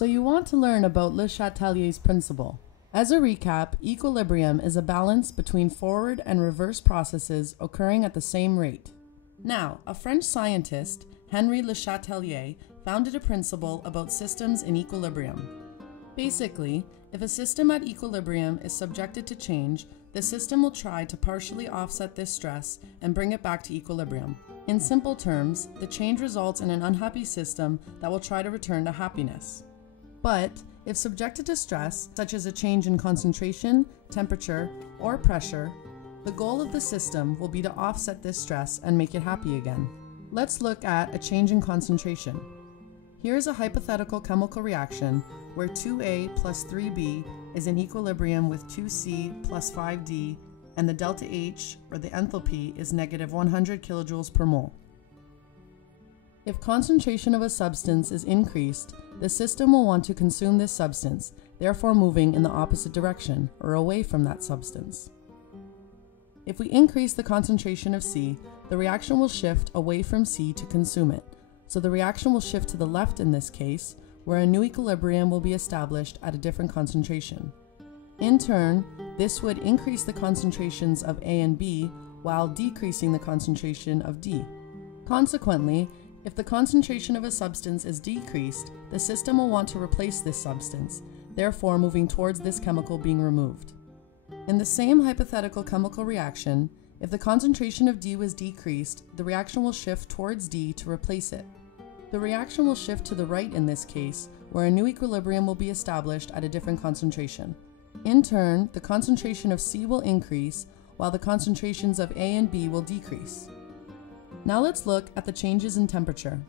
So you want to learn about Le Chatelier's principle. As a recap, equilibrium is a balance between forward and reverse processes occurring at the same rate. Now, a French scientist, Henri Le Chatelier, founded a principle about systems in equilibrium. Basically, if a system at equilibrium is subjected to change, the system will try to partially offset this stress and bring it back to equilibrium. In simple terms, the change results in an unhappy system that will try to return to happiness. But if subjected to stress, such as a change in concentration, temperature, or pressure, the goal of the system will be to offset this stress and make it happy again. Let's look at a change in concentration. Here is a hypothetical chemical reaction where 2A plus 3B is in equilibrium with 2C plus 5D, and the delta H, or the enthalpy, is negative 100 kilojoules per mole. If concentration of a substance is increased, the system will want to consume this substance, therefore moving in the opposite direction, or away from that substance. If we increase the concentration of C, the reaction will shift away from C to consume it, so the reaction will shift to the left in this case, where a new equilibrium will be established at a different concentration. In turn, this would increase the concentrations of A and B while decreasing the concentration of D. Consequently, if the concentration of a substance is decreased, the system will want to replace this substance, therefore moving towards this chemical being removed. In the same hypothetical chemical reaction, if the concentration of D was decreased, the reaction will shift towards D to replace it. The reaction will shift to the right in this case, where a new equilibrium will be established at a different concentration. In turn, the concentration of C will increase, while the concentrations of A and B will decrease. Now let's look at the changes in temperature.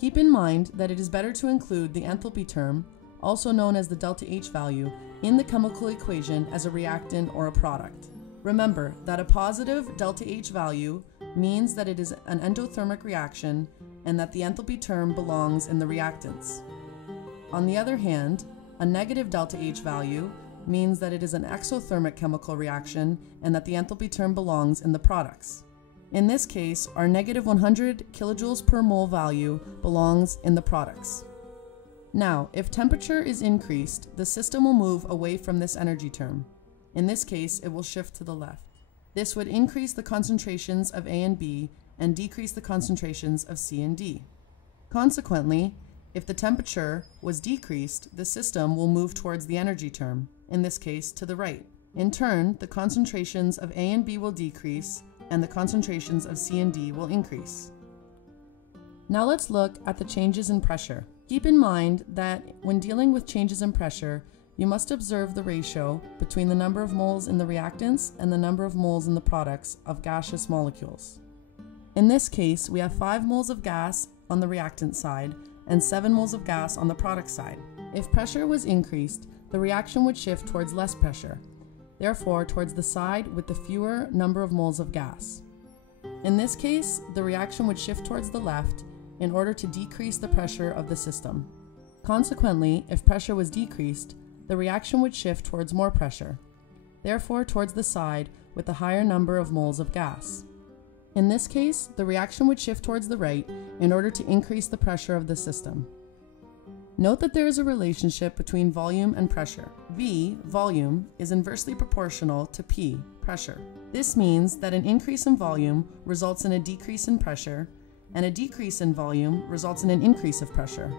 Keep in mind that it is better to include the enthalpy term, also known as the delta H value, in the chemical equation as a reactant or a product. Remember that a positive delta H value means that it is an endothermic reaction and that the enthalpy term belongs in the reactants. On the other hand, a negative delta H value means that it is an exothermic chemical reaction and that the enthalpy term belongs in the products. In this case, our negative 100 kilojoules per mole value belongs in the products. Now, if temperature is increased, the system will move away from this energy term. In this case, it will shift to the left. This would increase the concentrations of A and B and decrease the concentrations of C and D. Consequently, if the temperature was decreased, the system will move towards the energy term, in this case to the right. In turn, the concentrations of A and B will decrease, and the concentrations of C and D will increase. Now let's look at the changes in pressure. Keep in mind that when dealing with changes in pressure, you must observe the ratio between the number of moles in the reactants and the number of moles in the products of gaseous molecules. In this case, we have 5 moles of gas on the reactant side and 7 moles of gas on the product side. If pressure was increased, the reaction would shift towards less pressure, therefore towards the side with the fewer number of moles of gas. In this case, the reaction would shift towards the left in order to decrease the pressure of the system. Consequently, if pressure was decreased, the reaction would shift towards more pressure, therefore towards the side with the higher number of moles of gas. In this case, the reaction would shift towards the right in order to increase the pressure of the system. Note that there is a relationship between volume and pressure. V, volume, is inversely proportional to P, pressure. This means that an increase in volume results in a decrease in pressure, and a decrease in volume results in an increase of pressure.